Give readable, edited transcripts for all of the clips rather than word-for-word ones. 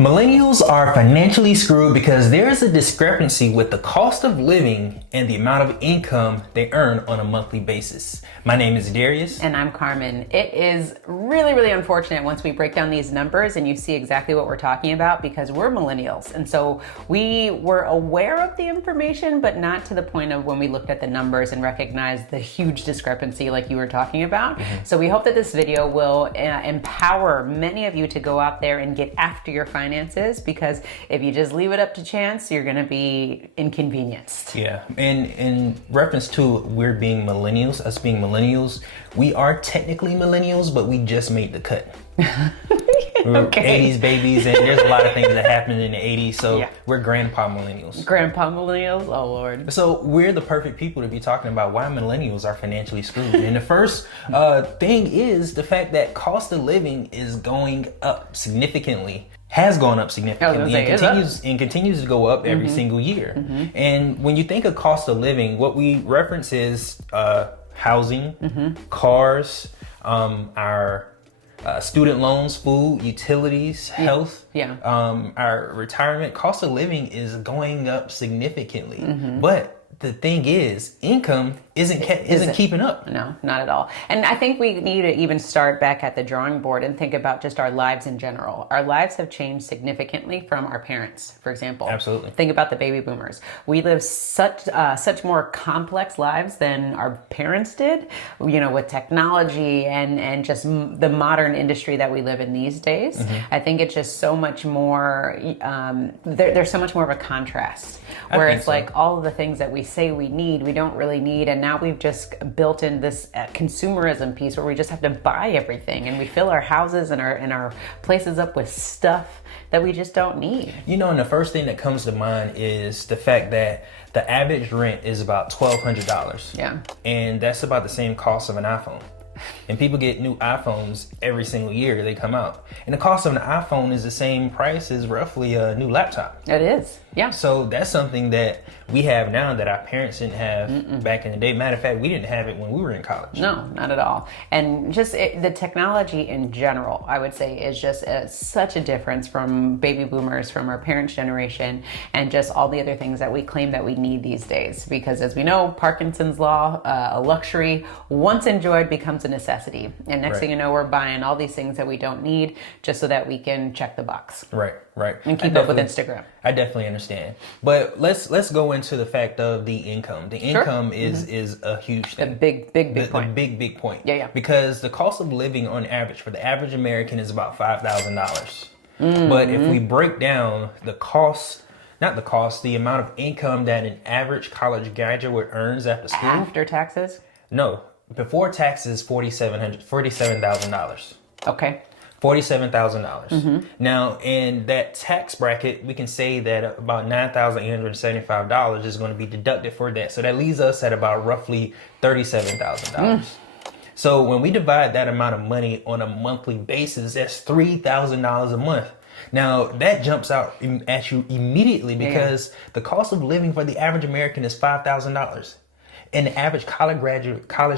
Millennials are financially screwed because there is a discrepancy with the cost of living and the amount of income they earn on a monthly basis. My name is Darius. And I'm Carmen. It is really unfortunate once we break down these numbers and you see exactly what we're talking about, because we're millennials. And so we were aware of the information, but not to the point of when we looked at the numbers and recognized the huge discrepancy like you were talking about. So we hope that this video will empower many of you to go out there and get after your finances, because if you just leave it up to chance, you're going to be inconvenienced. Yeah, and in reference to us being millennials, we are technically millennials, but we just made the cut. We're 80s babies, and there's a lot of things that happened in the 80s, so we're grandpa millennials. Grandpa millennials? Oh, Lord. So we're the perfect people to be talking about why millennials are financially screwed. And the first thing is the fact that cost of living is going up significantly. Has gone up significantly and continues to go up every single year. And when you think of cost of living, what we reference is housing, cars, our student loans, food, utilities, health, our retirement. Cost of living is going up significantly. But the thing is, income isn't keeping up. No, not at all. And I think we need to even start back at the drawing board and think about just our lives in general. Our lives have changed significantly from our parents, for example. Absolutely. Think about the baby boomers. We live such more complex lives than our parents did, you know, with technology and just the modern industry that we live in these days. I think it's just so much more, there's so much more of a contrast, where it's like all of the things that we say we need, we don't really need. And now we've just built in this consumerism piece where we just have to buy everything, and we fill our houses and our places up with stuff that we just don't need. You know, and the first thing that comes to mind is the fact that the average rent is about $1,200. Yeah. And that's about the same cost of an iPhone. And people get new iPhones every single year they come out. And the cost of an iPhone is the same price as roughly a new laptop. It is, yeah. So that's something that we have now that our parents didn't have back in the day. Matter of fact, we didn't have it when we were in college. No, not at all. And just the technology in general, I would say, is just such a difference from baby boomers, from our parents' generation, and just all the other things that we claim that we need these days. Because as we know, Parkinson's law, a luxury once enjoyed becomes a necessity. And next thing you know, we're buying all these things that we don't need just so that we can check the box. Right. And keep up with Instagram. I definitely understand. But let's go into the fact of the income. The income is a huge thing. The big point. The big point. Yeah. Because the cost of living on average for the average American is about $5,000. But if we break down the amount of income that an average college graduate earns after school. After taxes? No. Before taxes, $47,000. Okay. $47,000. Now, in that tax bracket, we can say that about $9,875 is going to be deducted for that. So that leaves us at about roughly $37,000. So when we divide that amount of money on a monthly basis, that's $3,000 a month. Now, that jumps out at you immediately because the cost of living for the average American is $5,000. And the average college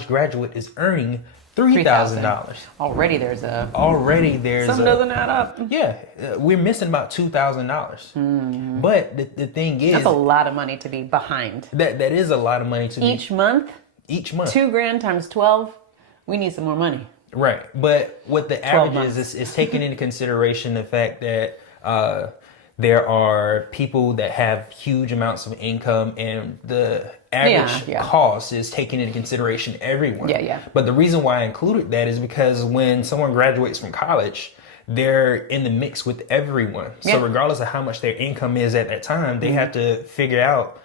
graduate is earning $3,000. Already there's something doesn't add up. Yeah, we're missing about $2,000. But the thing is, that's a lot of money to be behind. That is a lot of money to each month. $2,000 times 12. We need some more money. Right, but what the average is taking into consideration the fact that there are people that have huge amounts of income, and the average cost is taking into consideration everyone. But the reason why I included that is because when someone graduates from college, they're in the mix with everyone. So regardless of how much their income is at that time, they have to figure out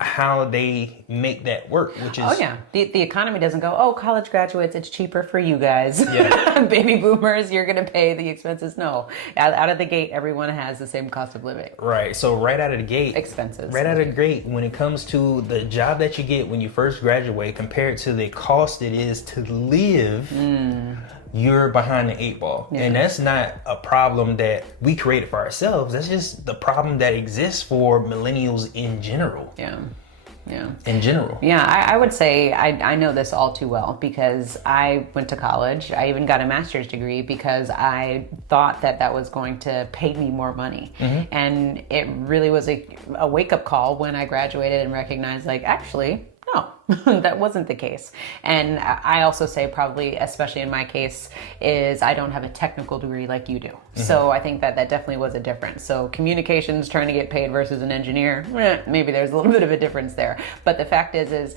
how they make that work, which is the economy doesn't go, college graduates, it's cheaper for you guys. Baby boomers, you're gonna pay the expenses. No, out of the gate, everyone has the same cost of living. Right. So right out of the gate, expenses. Right out of the gate, when it comes to the job that you get when you first graduate compared to the cost it is to live, you're behind the eight ball. And that's not a problem that we created for ourselves. That's just the problem that exists for millennials in general. in general. Yeah, I would say I know this all too well because I went to college. I even got a master's degree because I thought that was going to pay me more money. And it really was a wake-up call when I graduated and recognized, like, actually, no, that wasn't the case. And I also say probably, especially in my case, is I don't have a technical degree like you do. So I think that definitely was a difference. So communications, trying to get paid versus an engineer, maybe there's a little bit of a difference there. But the fact is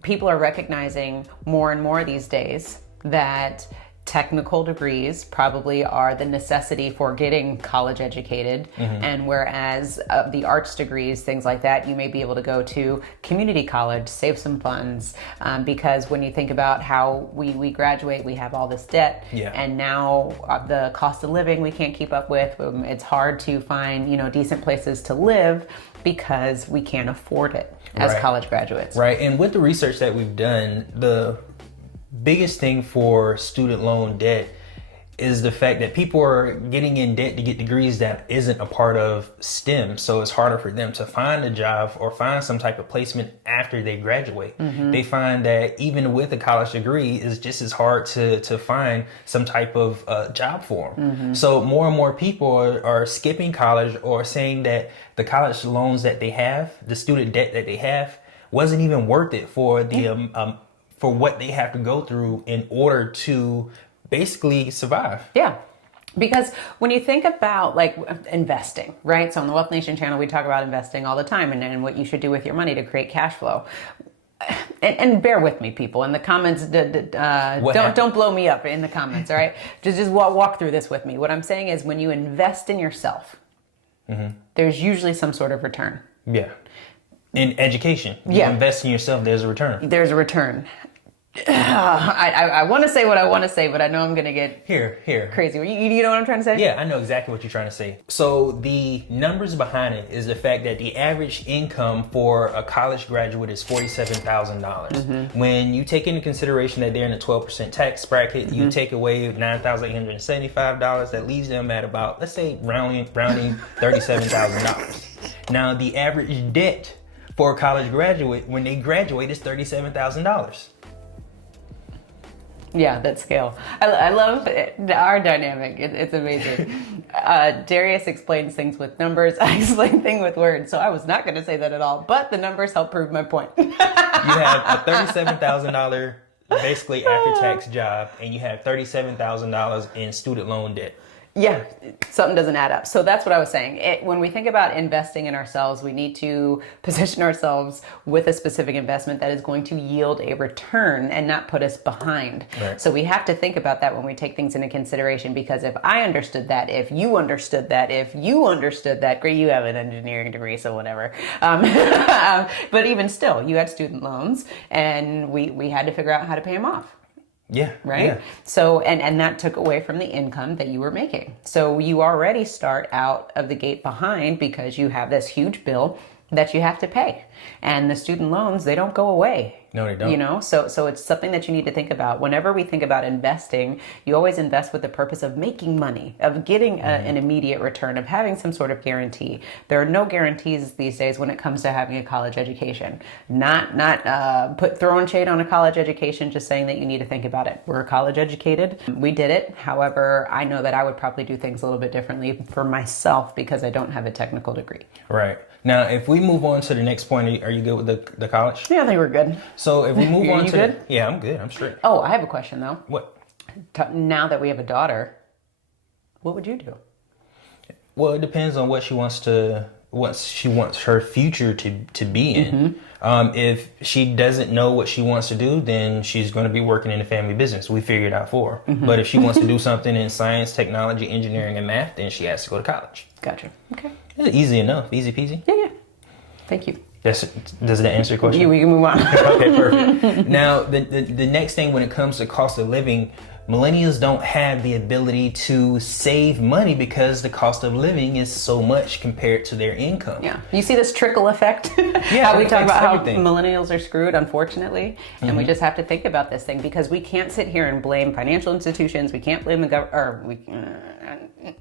people are recognizing more and more these days that technical degrees probably are the necessity for getting college educated. And whereas the arts degrees, things like that, you may be able to go to community college, save some funds, because when you think about how we graduate, we have all this debt, and now the cost of living we can't keep up with. It's hard to find, decent places to live because we can't afford it as college graduates. Right. And with the research that we've done, the biggest thing for student loan debt is the fact that people are getting in debt to get degrees that isn't a part of STEM. So it's harder for them to find a job or find some type of placement after they graduate. They find that even with a college degree, it's just as hard to find some type of job for them. So more and more people are skipping college or saying that the college loans that they have, the student debt that they have, wasn't even worth it for the for what they have to go through in order to basically survive. Yeah. Because when you think about like investing, right? So on the Wealth Nation channel, we talk about investing all the time and what you should do with your money to create cash flow. And bear with me, people. In the comments, don't blow me up in the comments, all right? Just walk through this with me. What I'm saying is when you invest in yourself, there's usually some sort of return. Yeah. In education, you invest in yourself, there's a return. There's a return. I want to say what I want to say, but I know I'm going to get crazy. You know what I'm trying to say? Yeah, I know exactly what you're trying to say. So the numbers behind it is the fact that the average income for a college graduate is $47,000. When you take into consideration that they're in a 12% tax bracket, you take away $9,875, that leaves them at about, let's say, rounding $37,000. Now, the average debt for a college graduate when they graduate is $37,000. Yeah, that scale. I love our dynamic. It's amazing. Darius explains things with numbers. I explain things with words. So I was not going to say that at all, but the numbers help prove my point. You have a $37,000 basically after-tax job, and you have $37,000 in student loan debt. Yeah, something doesn't add up. So that's what I was saying. When we think about investing in ourselves, we need to position ourselves with a specific investment that is going to yield a return and not put us behind. Right. So we have to think about that when we take things into consideration, because if I understood that, if you understood that, great, you have an engineering degree, so whatever. But even still, you had student loans and we had to figure out how to pay them off. Yeah. Right. Yeah. So, and that took away from the income that you were making. So you already start out of the gate behind because you have this huge bill that you have to pay. And the student loans, they don't go away. No, they don't. So it's something that you need to think about. Whenever we think about investing, you always invest with the purpose of making money, of getting an immediate return, of having some sort of guarantee. There are no guarantees these days when it comes to having a college education. Not throwing shade on a college education, just saying that you need to think about it. We're college educated. We did it. However, I know that I would probably do things a little bit differently for myself because I don't have a technical degree. Right. Now, if we move on to the next point, are you good with the college? Yeah, I think we're good. So if we move on to good? Yeah, I'm good. I'm straight. Oh, I have a question though. What? Now that we have a daughter, what would you do? Well, it depends on what she wants her future to be in. If she doesn't know what she wants to do, then she's going to be working in the family business. We figured it out for her. But if she wants to do something in science, technology, engineering, and math, then she has to go to college. Gotcha. Okay. It's easy enough. Easy peasy. Yeah. Thank you. Does that answer your question? We can move on. Okay, perfect. Now, the next thing when it comes to cost of living, millennials don't have the ability to save money because the cost of living is so much compared to their income. Yeah. You see this trickle effect? Yeah. We talk about everything. How millennials are screwed, unfortunately. And we just have to think about this thing because we can't sit here and blame financial institutions. We can't blame the government.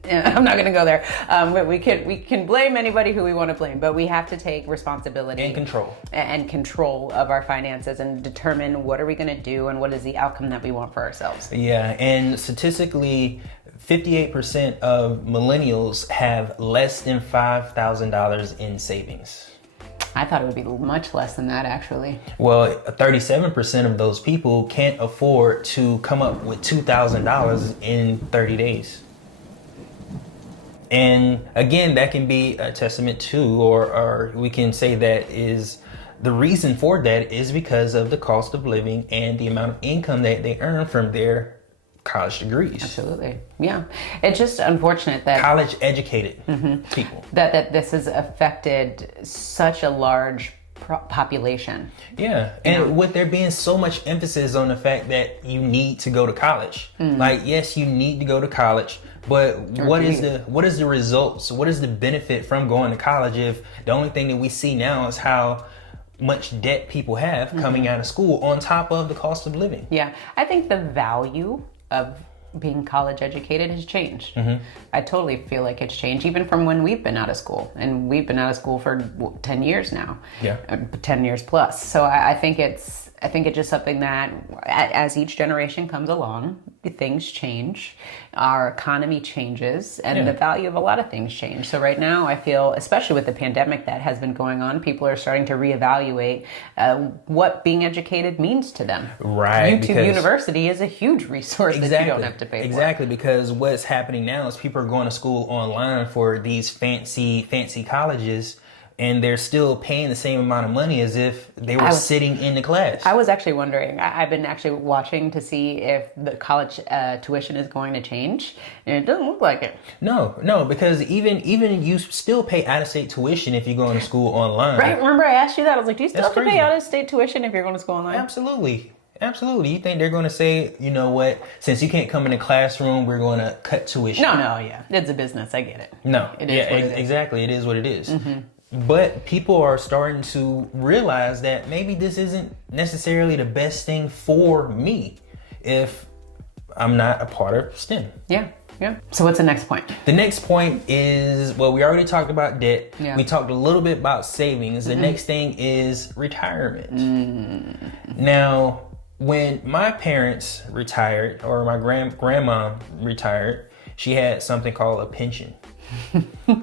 I'm not going to go there. But we can blame anybody who we want to blame, but we have to take responsibility and control of our finances and determine what are we going to do and what is the outcome that we want for ourselves. Yeah, and statistically, 58% of millennials have less than $5,000 in savings. I thought it would be much less than that, actually. Well, 37% of those people can't afford to come up with $2,000 in 30 days. And again, that can be a testament to, or we can say that is the reason for that is because of the cost of living and the amount of income that they earn from their college degrees. Absolutely. Yeah. It's just unfortunate that college educated people that this has affected such a large population. Yeah. And with there being so much emphasis on the fact that you need to go to college. Like, yes, you need to go to college, but what is the results? What is the benefit from going to college if the only thing that we see now is how much debt people have coming out of school on top of the cost of living? Yeah. I think the value of being college educated has changed. I totally feel like it's changed even from when we've been out of school, and we've been out of school for 10 years now. 10 years plus. So I think it's just something that as each generation comes along, things change, our economy changes, and the value of a lot of things change. So right now I feel, especially with the pandemic that has been going on, people are starting to reevaluate what being educated means to them. Right. YouTube University is a huge resource that you don't have to pay for. Exactly, because what's happening now is people are going to school online for these fancy colleges, and they're still paying the same amount of money as if they were sitting in the class. I was actually wondering, I've been actually watching to see if the college tuition is going to change, and it doesn't look like it. No, because even you still pay out-of-state tuition if you're going to school online. Right, remember I asked you that? I was like, do you still have to pay out-of-state tuition if you're going to school online? Absolutely. You think they're going to say, you know what, since you can't come in the classroom, we're going to cut tuition? No, yeah. It's a business. I get it. No. Exactly. It is what it is. But people are starting to realize that maybe this isn't necessarily the best thing for me if I'm not a part of STEM. Yeah. So what's the next point? The next point is, well, we already talked about debt. Yeah. We talked a little bit about savings. The next thing is retirement. Now, when my parents retired, or my grandma retired, she had something called a pension.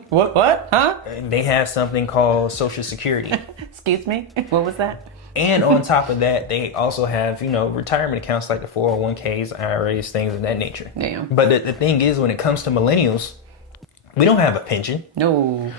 What? Huh? They have something called Social Security. Excuse me? What was that? And on top of that, they also have, retirement accounts like the 401ks, IRAs, things of that nature. Yeah. But the thing is, when it comes to millennials, we don't have a pension. No.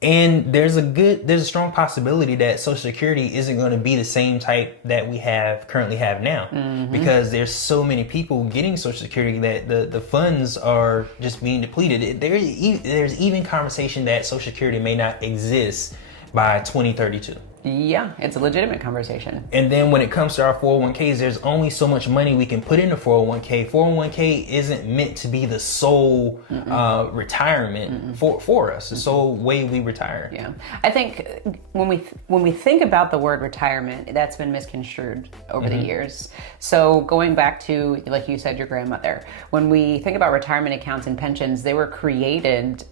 And there's a strong possibility that Social Security isn't going to be the same type that we currently have now, because there's so many people getting Social Security that the funds are just being depleted. There's even conversation that Social Security may not exist by 2032. Yeah, it's a legitimate conversation. And then when it comes to our 401ks, there's only so much money we can put into 401k. 401k isn't meant to be the sole retirement for us, the sole way we retire. Yeah, I think when we think about the word retirement, that's been misconstrued over the years. So going back to, like you said, your grandmother, when we think about retirement accounts and pensions, they were created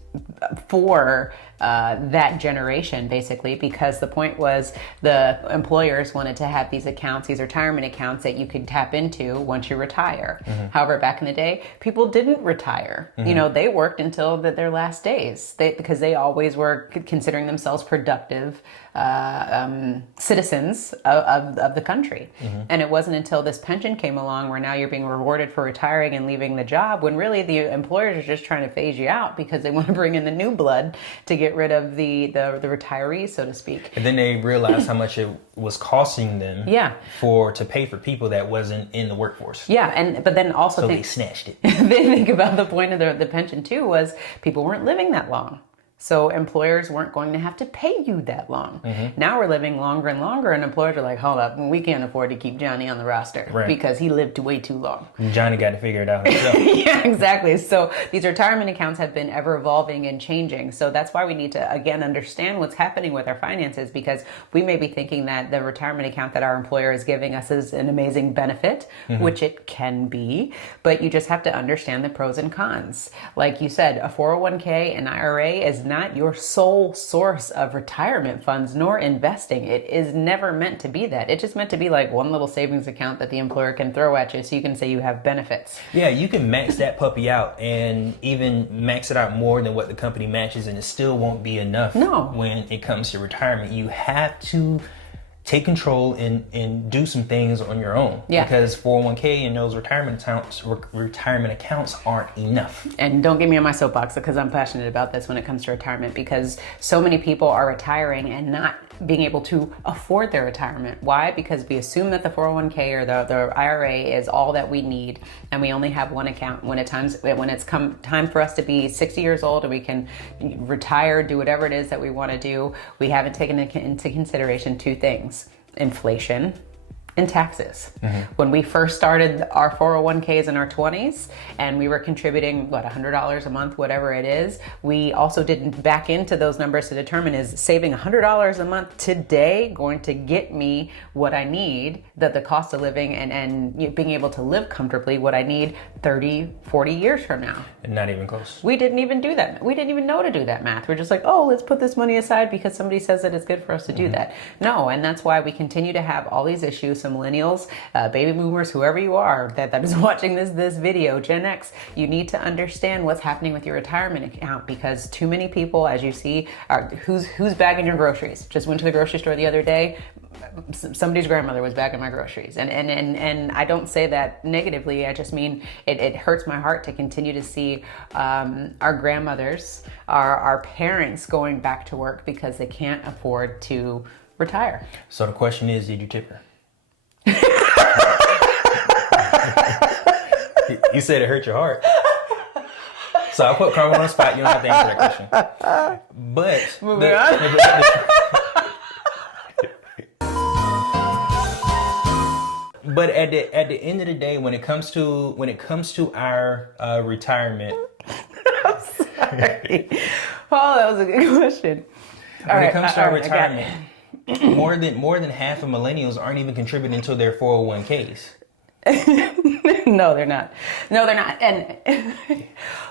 for that generation, basically, because the point was the employers wanted to have these accounts, these retirement accounts that you could tap into once you retire. However, back in the day, people didn't retire. They worked until their last days because they always were considering themselves productive citizens of the country. And it wasn't until this pension came along where now you're being rewarded for retiring and leaving the job, when really the employers are just trying to phase you out because they want to bring in the new blood to get rid of the retirees, so to speak. And then they realized how much it was costing them to pay for people that wasn't in the workforce. Yeah, but then also they snatched it. They think about the point of the pension too was people weren't living that long. So employers weren't going to have to pay you that long. Now we're living longer and longer, and employers are like, hold up, we can't afford to keep Johnny on the roster because he lived way too long. Johnny got to figure it out himself. Yeah, exactly. So these retirement accounts have been ever evolving and changing. So that's why we need to, again, understand what's happening with our finances, because we may be thinking that the retirement account that our employer is giving us is an amazing benefit, which it can be, but you just have to understand the pros and cons. Like you said, a 401k and IRA is not your sole source of retirement funds nor investing. It is never meant to be that. It's just meant to be like one little savings account that the employer can throw at you so you can say you have benefits. Yeah, you can max that puppy out and even max it out more than what the company matches, and it still won't be enough. No. When it comes to retirement, you have to take control and do some things on your own. Yeah. Because 401k and those retirement accounts aren't enough. And don't get me on my soapbox, because I'm passionate about this when it comes to retirement, because so many people are retiring and not being able to afford their retirement. Why? Because we assume that the 401k or the IRA is all that we need, and we only have one account. When it's come time for us to be 60 years old and we can retire, do whatever it is that we want to do, we haven't taken into consideration two things: inflation and taxes. When we first started our 401ks in our 20s and we were contributing, $100 a month, whatever it is, we also didn't back into those numbers to determine, is saving $100 a month today going to get me what I need, that the cost of living and being able to live comfortably, what I need 30, 40 years from now. Not even close. We didn't even do that. We didn't even know to do that math. We're just like, oh, let's put this money aside because somebody says that it's good for us to do that. No, and that's why we continue to have all these issues. So millennials, baby boomers, whoever you are that is watching this video, Gen X, you need to understand what's happening with your retirement account, because too many people, as you see, are who's bagging your groceries. Just went to the grocery store the other day. Somebody's grandmother was bagging my groceries, and I don't say that negatively. I just mean it hurts my heart to continue to see our grandmothers, our parents going back to work because they can't afford to retire. So the question is, did you tip her? You said it hurt your heart. So I put Carmen on the spot. You don't have to answer that question. But moving on. But at the end of the day, when it comes to our retirement, I'm sorry. Oh, that was a good question. When it comes to our retirement, more than half of millennials aren't even contributing to their 401ks. No, they're not. And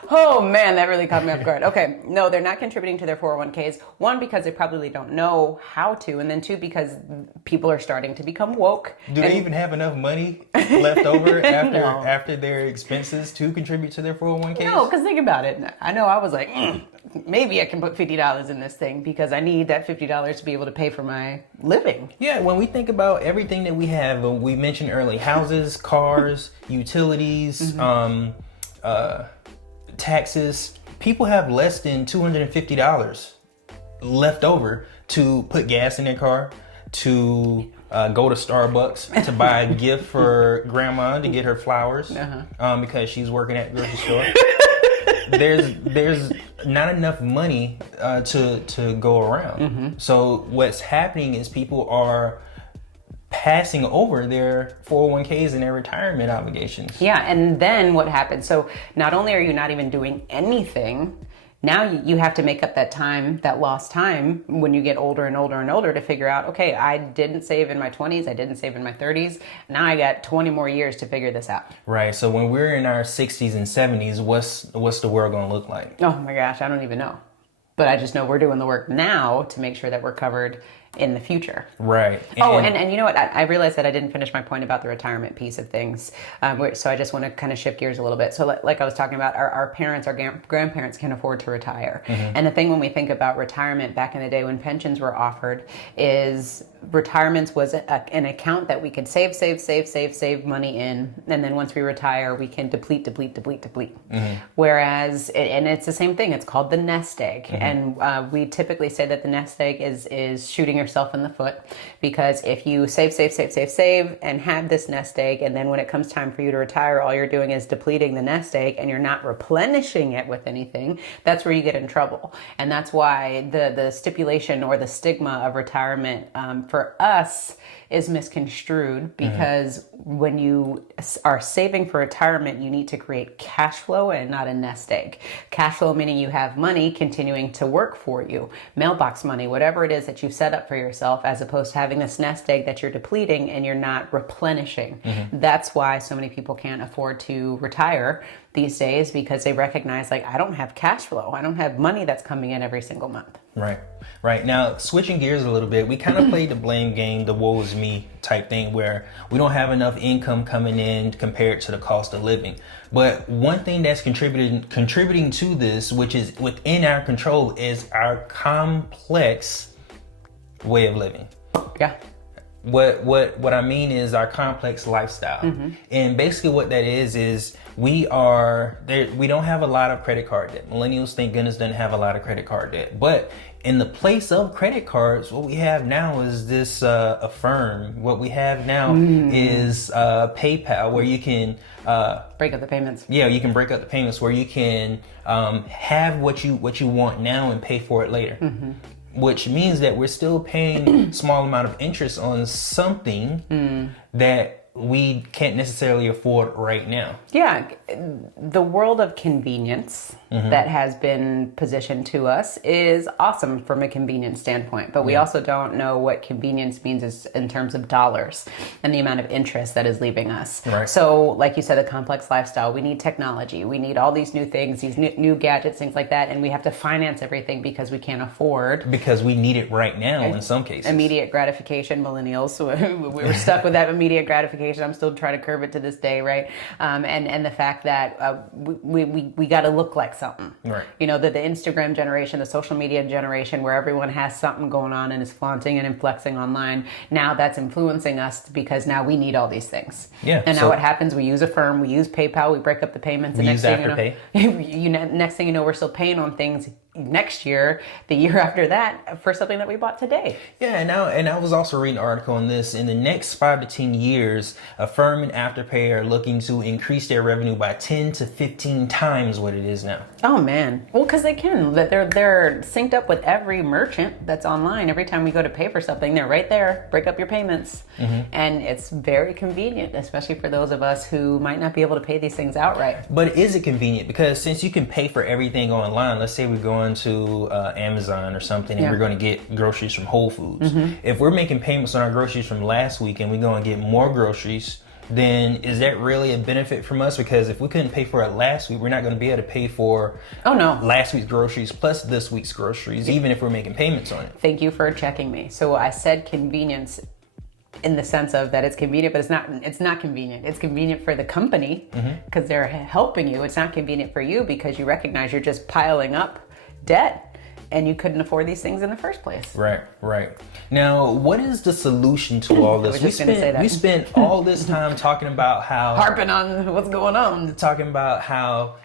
oh man, that really caught me off guard. Okay, no, they're not contributing to their 401ks. One, because they probably don't know how to, and then two, because people are starting to become woke. Do they even have enough money left over after their expenses to contribute to their 401ks? No, because think about it. I know I was like, maybe I can put $50 in this thing because I need that $50 to be able to pay for my living. Yeah, when we think about everything that we have, we mentioned early, houses, cars, utilities, taxes, people have less than $250 left over to put gas in their car, to go to Starbucks, to buy a gift for grandma to get her flowers because she's working at the grocery store. There's not enough money to go around. So what's happening is people are passing over their 401ks and their retirement obligations. Yeah, and then what happens? So not only are you not even doing anything, now you have to make up that time, that lost time, when you get older and older and older, to figure out, okay, I didn't save in my 20s, I didn't save in my 30s, now I got 20 more years to figure this out. Right, so when we're in our 60s and 70s, what's the world gonna look like? Oh my gosh, I don't even know. But I just know we're doing the work now to make sure that we're covered in the future. Right. And you know what? I realized that I didn't finish my point about the retirement piece of things. So I just want to kind of shift gears a little bit. So like I was talking about, our parents, our grandparents can afford to retire. And the thing when we think about retirement back in the day when pensions were offered is retirements was an account that we could save money in. And then once we retire, we can deplete. Whereas, and it's the same thing. It's called the nest egg. And we typically say that the nest egg is shooting yourself in the foot, because if you save, and have this nest egg, and then when it comes time for you to retire, all you're doing is depleting the nest egg and you're not replenishing it with anything, that's where you get in trouble. And that's why the stipulation or the stigma of retirement for us is misconstrued, because when you are saving for retirement, you need to create cash flow and not a nest egg. Cash flow meaning you have money continuing to work for you, mailbox money, whatever it is that you've set up for yourself, as opposed to having this nest egg that you're depleting and you're not replenishing. That's why so many people can't afford to retire these days, because they recognize, like, I don't have cash flow. I don't have money that's coming in every single month. Right. Now, switching gears a little bit, we kind of played the blame game, the woe is me type thing, where we don't have enough income coming in compared to the cost of living. But one thing that's contributing to this, which is within our control, is our complex way of living. Yeah. What I mean is our complex lifestyle. And basically what that is we don't have a lot of credit card debt. Millennials, thank goodness, doesn't have a lot of credit card debt. But in the place of credit cards, what we have now is this Affirm. What we have now is PayPal, where you can break up the payments. Yeah, you can break up the payments, where you can have what you want now and pay for it later. Which means that we're still paying a small amount of interest on something that we can't necessarily afford right now. Yeah, the world of convenience that has been positioned to us is awesome from a convenience standpoint, but we also don't know what convenience means in terms of dollars and the amount of interest that is leaving us. Right. So, like you said, the complex lifestyle, we need technology, we need all these new things, these new gadgets, things like that, and we have to finance everything because we can't afford. Because we need it right now in some cases. Immediate gratification, millennials. We were stuck with that immediate gratification. I'm still trying to curb it to this day, right? And the fact that we got to look like something. Right. You know, the Instagram generation, the social media generation, where everyone has something going on and is flaunting and flexing online. Now that's influencing us, because now we need all these things. Yeah. And now what happens? We use Affirm, we use PayPal, we break up the payments. We and use next thing you know, next thing you know, we're still paying on things next year, the year after that, for something that we bought today. Yeah, and I was also reading an article on this. In the next 5 to 10 years, Affirm and Afterpay are looking to increase their revenue by 10 to 15 times what it is now. Oh man, well, because they can. They're synced up with every merchant that's online. Every time we go to pay for something, they're right there. Break up your payments, and it's very convenient, especially for those of us who might not be able to pay these things outright. But is it convenient? Because since you can pay for everything online, let's say we're going to Amazon or something, and we're going to get groceries from Whole Foods. If we're making payments on our groceries from last week and we go and get more groceries, then is that really a benefit from us? Because if we couldn't pay for it last week, we're not going to be able to pay for last week's groceries plus this week's groceries, even if we're making payments on it. Thank you for checking me. So I said convenience in the sense of that it's convenient, but it's not convenient. It's convenient for the company because they're helping you. It's not convenient for you because you recognize you're just piling up debt and you couldn't afford these things in the first place. Right. Now, what is the solution to all this? We spent all this time talking about how... harping on what's going on. Talking about how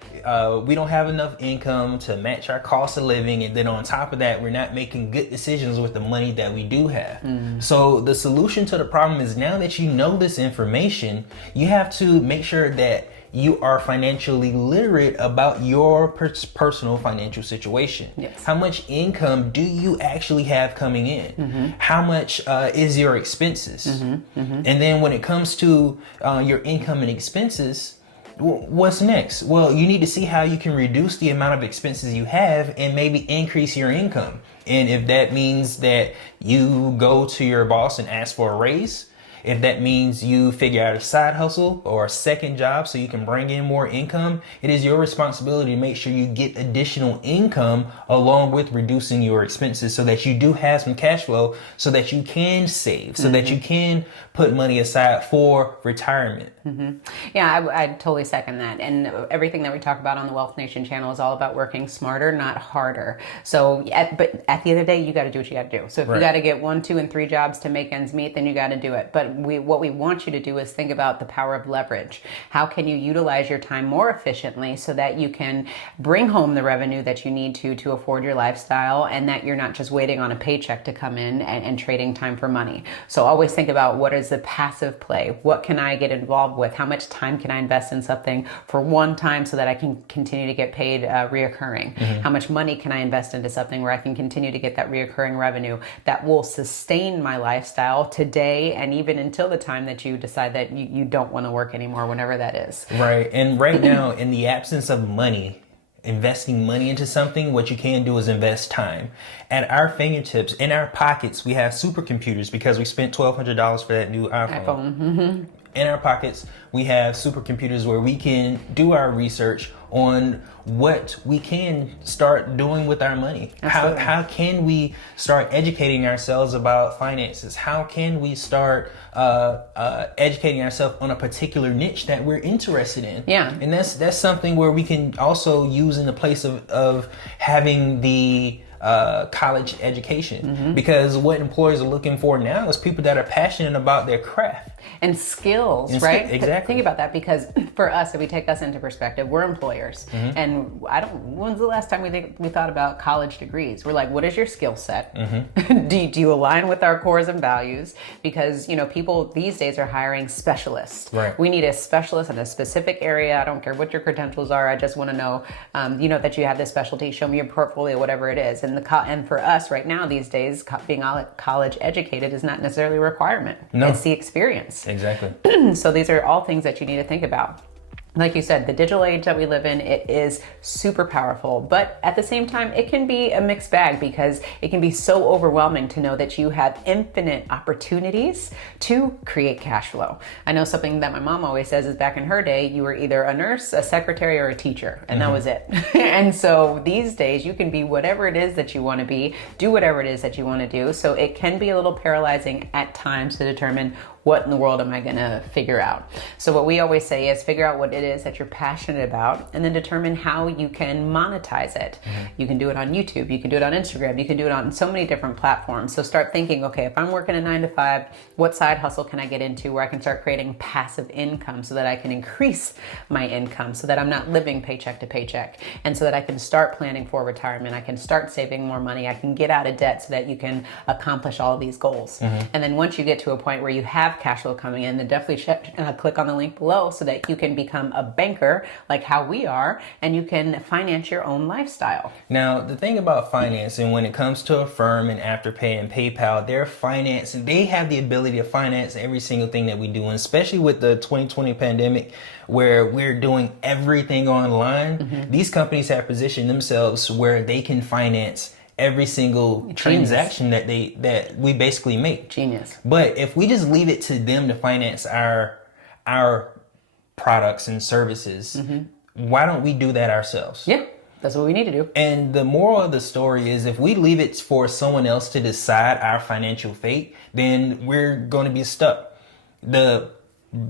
we don't have enough income to match our cost of living, and then on top of that, we're not making good decisions with the money that we do have. So the solution to the problem is, now that you know this information, you have to make sure that you are financially literate about your personal financial situation. Yes. How much income do you actually have coming in? How much is your expenses? And then when it comes to your income and expenses, what's next? Well, you need to see how you can reduce the amount of expenses you have and maybe increase your income. And if that means that you go to your boss and ask for a raise, if that means you figure out a side hustle or a second job so you can bring in more income, it is your responsibility to make sure you get additional income along with reducing your expenses, so that you do have some cash flow, so that you can save, so that you can put money aside for retirement. Yeah, I totally second that. And everything that we talk about on the Wealth Nation channel is all about working smarter, not harder. So, but at the end of the day, you got to do what you got to do. So if you got to get 1, 2, and 3 jobs to make ends meet, then you got to do it. But what we want you to do is think about the power of leverage. How can you utilize your time more efficiently so that you can bring home the revenue that you need to afford your lifestyle, and that you're not just waiting on a paycheck to come in and trading time for money. So always think about, what is the passive play? What can I get involved with? How much time can I invest in something for one time so that I can continue to get paid reoccurring? How much money can I invest into something where I can continue to get that reoccurring revenue that will sustain my lifestyle today and even until the time that you decide that you don't want to work anymore, whenever that is. Right. And right now, in the absence of money, investing money into something, what you can do is invest time. At our fingertips, in our pockets, we have supercomputers because we spent $1,200 for that new iPhone. In our pockets, we have supercomputers where we can do our research on what we can start doing with our money. How can we start educating ourselves about finances? How can we start educating ourselves on a particular niche that we're interested in? Yeah. And that's something where we can also use in the place of having the college education, because what employers are looking for now is people that are passionate about their craft and skills, right? Exactly. Think about that, because for us, if we take us into perspective, we're employers, and when's the last time we thought about college degrees? We're like, what is your skill set? Do you align with our cores and values? Because people these days are hiring specialists. Right. We need a specialist in a specific area. I don't care what your credentials are. I just want to know, that you have this specialty. Show me your portfolio, whatever it is. And for us right now, these days, being college educated is not necessarily a requirement. No. It's the experience. Exactly. So these are all things that you need to think about. Like you said, the digital age that we live in, it is super powerful, but at the same time, it can be a mixed bag, because it can be so overwhelming to know that you have infinite opportunities to create cash flow. I know something that my mom always says is, back in her day, you were either a nurse, a secretary, or a teacher, and that was it. And so these days, you can be whatever it is that you want to be, do whatever it is that you want to do. So it can be a little paralyzing at times to determine, what in the world am I going to figure out? So what we always say is, figure out what it is that you're passionate about, and then determine how you can monetize it. You can do it on YouTube. You can do it on Instagram. You can do it on so many different platforms. So start thinking, okay, if I'm working a 9 to 5, what side hustle can I get into where I can start creating passive income so that I can increase my income, so that I'm not living paycheck to paycheck, and so that I can start planning for retirement. I can start saving more money. I can get out of debt so that you can accomplish all of these goals. And then once you get to a point where you have cash flow coming in, then definitely click on the link below so that you can become a banker like how we are, and you can finance your own lifestyle. Now, the thing about financing, when it comes to Affirm and Afterpay and PayPal, they have the ability to finance every single thing that we do, and especially with the 2020 pandemic, where we're doing everything online. These companies have positioned themselves where they can finance every single transaction that we basically make. Genius. But if we just leave it to them to finance our products and services, why don't we do that ourselves? Yeah, that's what we need to do. And the moral of the story is, if we leave it for someone else to decide our financial fate, then we're going to be stuck. The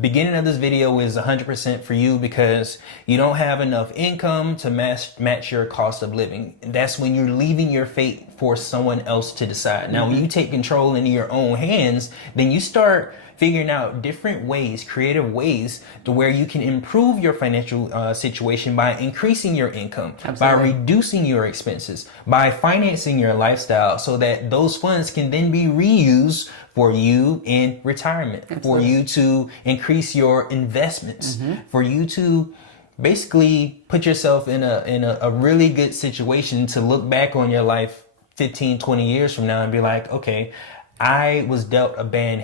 beginning of this video is 100% for you, because you don't have enough income to match your cost of living. That's when you're leaving your fate for someone else to decide. Now, when you take control into your own hands, then you start figuring out different ways, creative ways, to where you can improve your financial situation by increasing your income, by reducing your expenses, by financing your lifestyle, so that those funds can then be reused for you in retirement, for you to increase your investments, for you to basically put yourself in a really good situation to look back on your life 15, 20 years from now and be like, okay, I was dealt a bad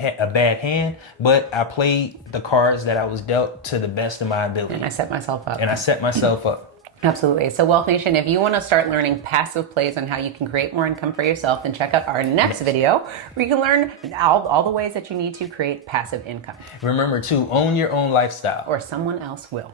hand, but I played the cards that I was dealt to the best of my ability. And I set myself up. Absolutely. So Wealth Nation, if you want to start learning passive plays on how you can create more income for yourself, then check out our next video where you can learn all the ways that you need to create passive income. Remember to own your own lifestyle, or someone else will.